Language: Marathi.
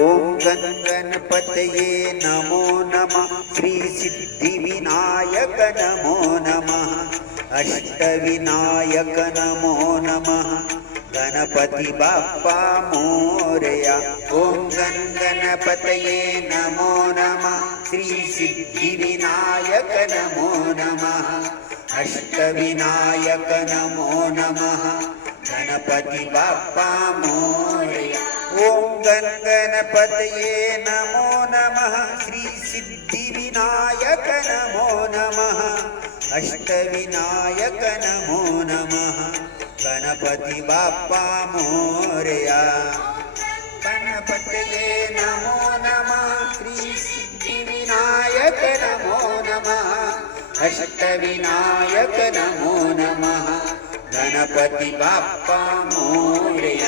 ओम गण गणपतये नमो नमः श्री सिद्धिविनायक नमो नमः अष्टविनायक नमो नमः गणपती बाप्पा मोरया ओम गण गणपतये नमो नमः श्री सिद्धिविनायक नमो नमः अष्टविनायक नमो नमः गणपती बाप्पा मोरया ओम गण गणपतये नमो नमः श्री सिद्धिविनायक नमो नमः अष्टविनायक नमो नमः गणपती बाप्पा मोरया गणपतये नमो नमः श्री सिद्धिविनायक नमो नमः अष्टविनायक नमो नमः गणपती बाप्पा मोरया